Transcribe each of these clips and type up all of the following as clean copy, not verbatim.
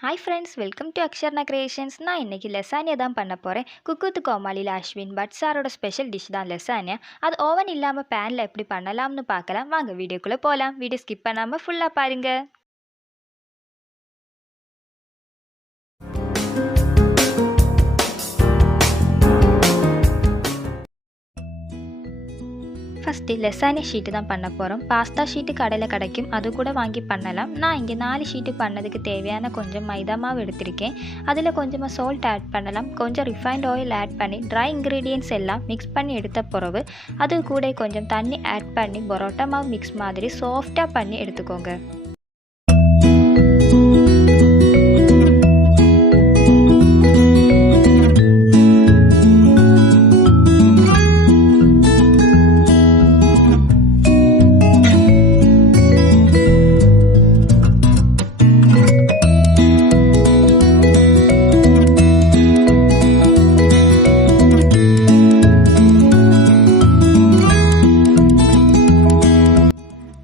Hi friends, welcome to Aksharna Creations. நான் இன்னைக்கு லெசானியா தான் பண்ண போகிறேன். குக்கு கோமாளியில் அஸ்வின் பட் சாரோட ஸ்பெஷல் டிஷ் தான் லெசானியா. அது ஓவன் இல்லாமல் பேனில் எப்படி பண்ணலாம்னு பார்க்கலாம். வாங்க வீடியோக்குள்ளே போகலாம். வீடியோ ஸ்கிப் பண்ணாமல் ஃபுல்லாக பாருங்கள். ஃபஸ்ட்டு லெசானியா ஷீட்டு தான் பண்ண போகிறோம். பாஸ்தா ஷீட்டு கடையில் கிடைக்கும், அது கூட வாங்கி பண்ணலாம். நான் இங்கே 4 ஷீட்டு பண்ணதுக்கு தேவையான கொஞ்சம் மைதா மாவு எடுத்திருக்கேன். அதில் கொஞ்சமாக சால்ட் ஆட் பண்ணலாம். கொஞ்சம் ரிஃபைண்ட் ஆயில் ஆட் பண்ணி ட்ரை இன்க்ரீடியன்ட்ஸ் எல்லாம் மிக்ஸ் பண்ணி எடுத்த பிறகு அது கூட கொஞ்சம் தண்ணி ஆட் பண்ணி பரோட்டா மாவு மிக்ஸ் மாதிரி சாஃப்டாக பண்ணி எடுத்துக்கோங்க.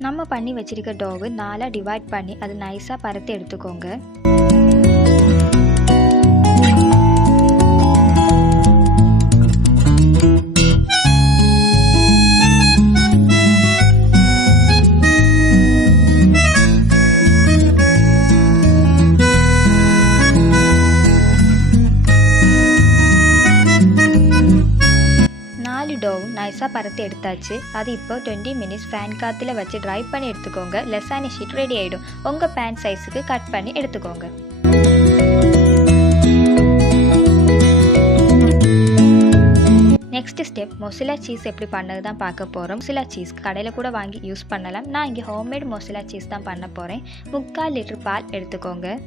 நம்ம பண்ணி வச்சிருக்க டோவை 4 டிவைட் பண்ணி அது நைஸாக பருத்து எடுத்துக்கோங்க. டோவும் நைஸாக பருத்து எடுத்தாச்சு. அது இப்போ 20 மினிட்ஸ் ஃபேன் காற்றுல வச்சு ட்ரை பண்ணி எடுத்துக்கோங்க. லெசானியா ஷீட் ரெடி ஆகிடும். உங்கள் பேன் சைஸுக்கு கட் பண்ணி எடுத்துக்கோங்க. நெக்ஸ்ட் ஸ்டெப் மொசிலா சீஸ் எப்படி பண்ணது தான் பார்க்க போகிறோம். மொசிலா சீஸ் கடையில் கூட வாங்கி யூஸ் பண்ணலாம். நான் இங்கே ஹோம்மேட் மொசிலா சீஸ் தான் பண்ண போகிறேன். 3/4 லிட்டர் பால் எடுத்துக்கோங்க.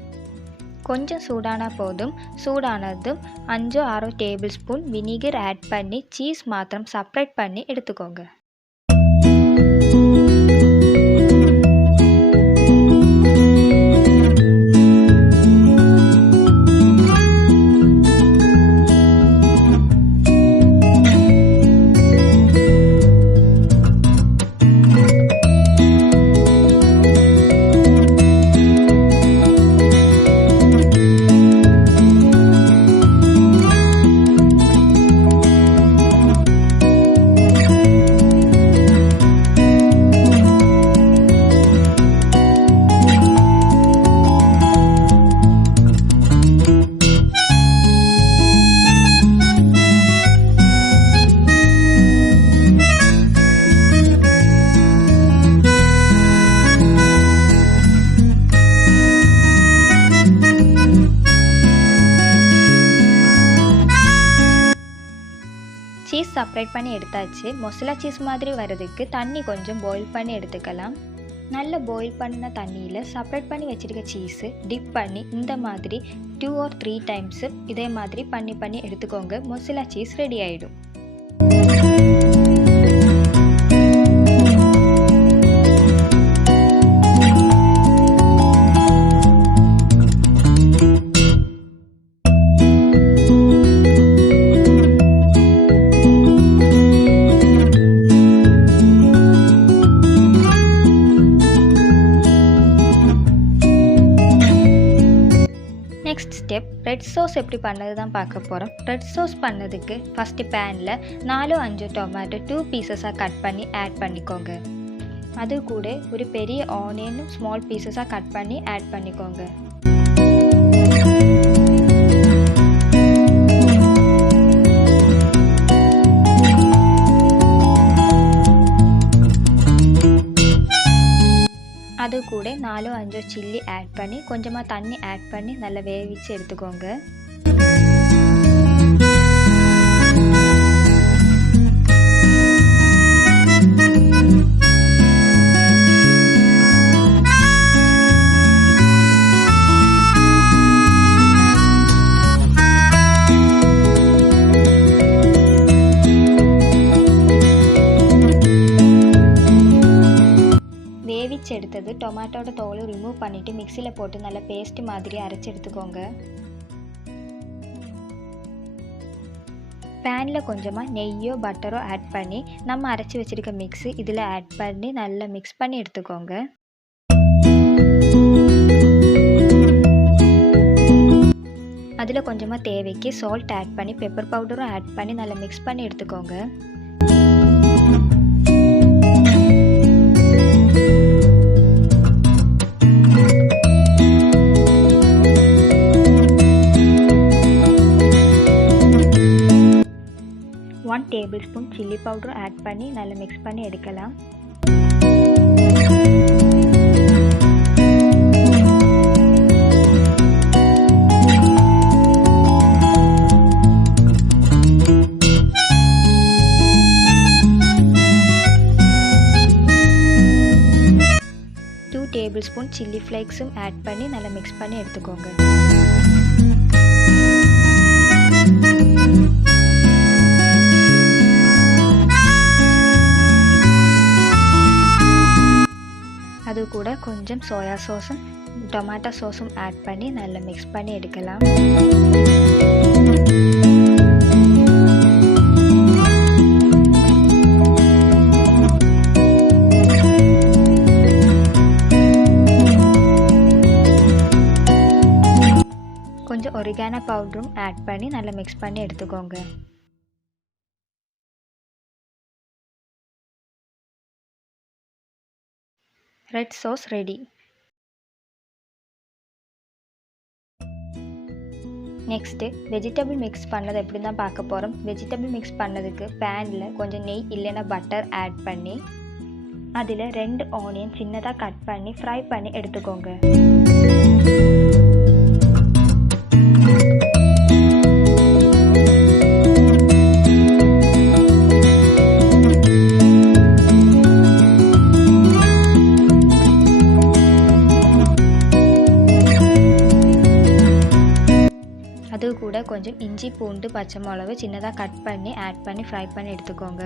கொஞ்சம் சூடான போதும். சூடானதும் 5-6 டேபிள் ஸ்பூன் வினிகர் ஆட் பண்ணி சீஸ் மாத்திரம் செப்பரேட் பண்ணி எடுத்துக்கோங்க. சீஸ் செப்பரேட் பண்ணி எடுத்தாச்சு. மொசிலா சீஸ் மாதிரி வர்றதுக்கு தண்ணி கொஞ்சம் பாயில் பண்ணி எடுத்துக்கலாம். நல்ல பாயில் பண்ணின தண்ணியில் செப்பரேட் பண்ணி வச்சுருக்க சீஸு டிப் பண்ணி இந்த மாதிரி 2 or 3 டைம்ஸு இதே மாதிரி பண்ணி எடுத்துக்கோங்க. மொசிலா சீஸ் ரெடி ஆகிடும். நெக்ஸ்ட் ஸ்டெப் ரெட் சோஸ் எப்படி பண்ணது தான் பார்க்க போகிறோம். ரெட் சோஸ் பண்ணதுக்கு ஃபஸ்ட்டு பேனில் 4-5 டொமேட்டோ 2 பீசஸாக கட் பண்ணி ஆட் பண்ணிக்கோங்க. அது கூட ஒரு பெரிய ஆனியனும் ஸ்மால் பீசஸாக கட் பண்ணி ஆட் பண்ணிக்கோங்க. அது கூட 4-5 சில்லி ஆட் பண்ணி கொஞ்சமாக தண்ணி ஆட் பண்ணி நல்லா வேவிச்சு எடுத்துக்கோங்க. எடுத்தது டொமேட்டோட தோலை ரிமூவ் பண்ணிவிட்டு மிக்சியில் போட்டு நல்லா பேஸ்ட் மாதிரி அரைச்சி எடுத்துக்கோங்க. பேனில் கொஞ்சமாக நெய்யோ பட்டரோ ஆட் பண்ணி நம்ம அரைச்சி வச்சுருக்க மிக்ஸு இதில் ஆட் பண்ணி நல்லா மிக்ஸ் பண்ணி எடுத்துக்கோங்க. அதில் கொஞ்சமாக தேவைக்கு சால்ட் ஆட் பண்ணி பெப்பர் பவுடரும் ஆட் பண்ணி நல்லா மிக்ஸ் பண்ணி எடுத்துக்கோங்க. One tablespoon chilli powder add பண்ணி நல்லா மிக்ஸ் பண்ணி எடுக்கலாம். டேபிள் ஸ்பூன் சில்லி ஃப்ளேக்ஸும் ஆட் பண்ணி நல்லா மிக்ஸ் பண்ணி எடுத்துக்கோங்க. அது கூட கொஞ்சம் சோயா சாஸும் டொமேட்டோ சாஸும் ஆட் பண்ணி நல்லா மிக்ஸ் பண்ணி எடுக்கலாம். கொஞ்சம் ஒரிகானோ பவுடரும் ஆட் பண்ணி நல்லா மிக்ஸ் பண்ணி எடுத்துக்கோங்க. Red sauce ready. Next vegetable mix பண்ணது எப்படி தான் பார்க்க போகிறோம். வெஜிடபிள் மிக்ஸ் பண்ணதுக்கு பேனில் கொஞ்சம் நெய் இல்லைன்னா பட்டர் ஆட் பண்ணி அதில் 2 ஆனியன் சின்னதாக கட் பண்ணி ஃப்ரை பண்ணி எடுத்துக்கோங்க. அது கூட கொஞ்சம் இஞ்சி பூண்டு பச்சை மிளகு சின்னதாக கட் பண்ணி ஆட் பண்ணி ஃப்ரை பண்ணி எடுத்துக்கோங்க.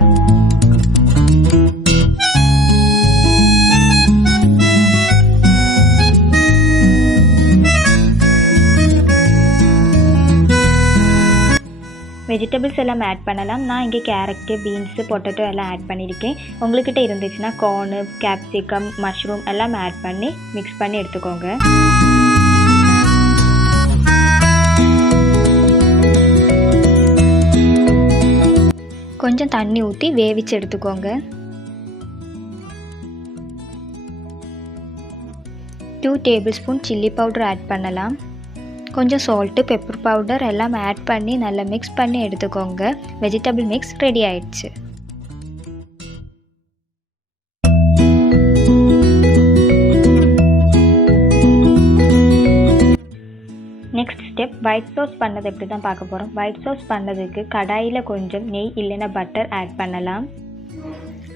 வெஜிடபிள்ஸ் எல்லாம் ஆட் பண்ணலாம். நான் இங்கே கேரட்டு, பீன்ஸு, பொட்டேட்டோ எல்லாம் ஆட் பண்ணியிருக்கேன். உங்கள்கிட்ட இருந்துச்சுன்னா கார்னு, கேப்சிகம், மஷ்ரூம் எல்லாம் ஆட் பண்ணி மிக்ஸ் பண்ணி எடுத்துக்கோங்க. கொஞ்சம் தண்ணி ஊற்றி வேவிச்சு எடுத்துக்கோங்க. 2 tablespoon chilli powder add பண்ணலாம். கொஞ்சம் சால்ட்டு, பெப்பர் பவுடர் எல்லாம் ஆட் பண்ணி நல்லா மிக்ஸ் பண்ணி எடுத்துக்கோங்க. வெஜிடபிள் மிக்ஸ் ரெடி ஆயிடுச்சு. நெக்ஸ்ட் ஸ்டெப் ஒயிட் சாஸ் பண்ணது எப்படி தான் பார்க்க போகிறோம். ஒயிட் சாஸ் பண்ணதுக்கு கடாயில் கொஞ்சம் நெய் இல்லைன்னா பட்டர் ஆட் பண்ணலாம்.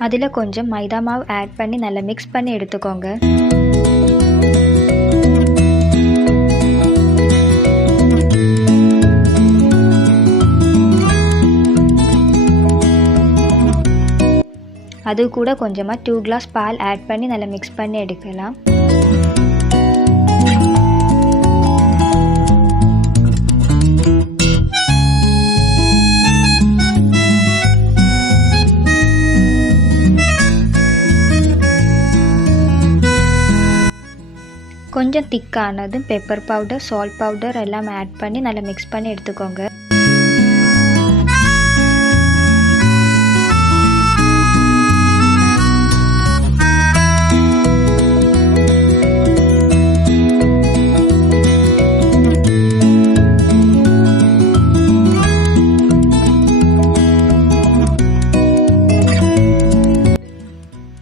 அதில் கொஞ்சம் மைதா மாவு ஆட் பண்ணி நல்லா மிக்ஸ் பண்ணி எடுத்துக்கோங்க. அது கூட கொஞ்சமாக 2 கிளாஸ் பால் ஆட் பண்ணி நல்லா மிக்ஸ் பண்ணி எடுக்கலாம். கொஞ்சம் திக்கானதும் பெப்பர் பவுடர், சால்ட் பவுடர் எல்லாம் ஆட் பண்ணி நல்லா மிக்ஸ் பண்ணி எடுத்துக்கோங்க.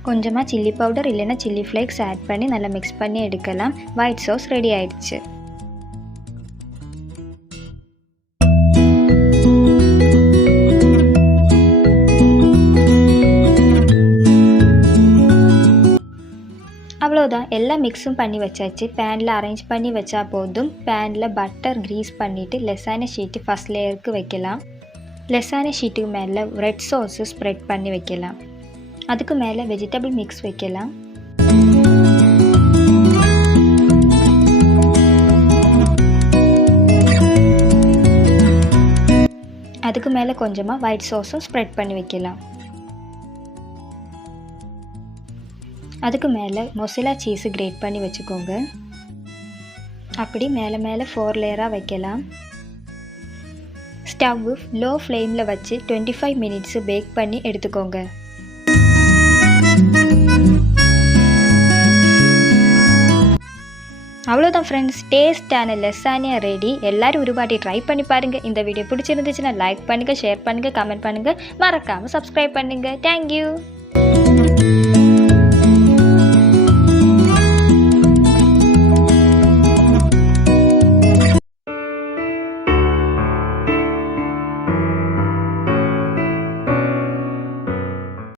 கொஞ்சமாக சில்லி பவுடர் இல்லைன்னா சில்லி ஃப்ளேக்ஸ் ஆட் பண்ணி நல்லா மிக்ஸ் பண்ணி எடுக்கலாம். ஒயிட் சாஸ் ரெடி ஆயிடுச்சு. அவ்வளோதான், எல்லாம் மிக்ஸும் பண்ணி வச்சாச்சு. பேனில் அரேஞ்ச் பண்ணி வச்சா போதும். பேனில் பட்டர் க்ரீஸ் பண்ணிவிட்டு லெசானே ஷீட்டு ஃபஸ்ட் லேயருக்கு வைக்கலாம். லெசானே ஷீட்டுக்கு மேலே ரெட் சாஸு ஸ்ப்ரெட் பண்ணி வைக்கலாம். அதுக்கு மேலே வெஜிடபிள் மிக்ஸ் வைக்கலாம். அதுக்கு மேலே கொஞ்சமாக ஒயிட் சாஸும் ஸ்ப்ரெட் பண்ணி வைக்கலாம். அதுக்கு மேலே மொசிலா சீஸு கிரேட் பண்ணி வச்சுக்கோங்க. அப்படி மேலே 4 லேயராக வைக்கலாம். ஸ்டவ் லோ ஃப்ளேமில் வச்சு 25 மினிட்ஸ் பேக் பண்ணி எடுத்துக்கோங்க. அவ்வளோதான் ஃப்ரெண்ட்ஸ், டேஸ்டான லெசானியா ரெடி. எல்லோரும் ஒரு வாட்டி ட்ரை பண்ணி பாருங்கள். இந்த வீடியோ பிடிச்சிருந்துச்சுன்னா லைக் பண்ணுங்கள், ஷேர் பண்ணுங்கள், கமெண்ட் பண்ணுங்கள், மறக்காமல் சப்ஸ்கிரைப் பண்ணுங்கள். தேங்க்யூ.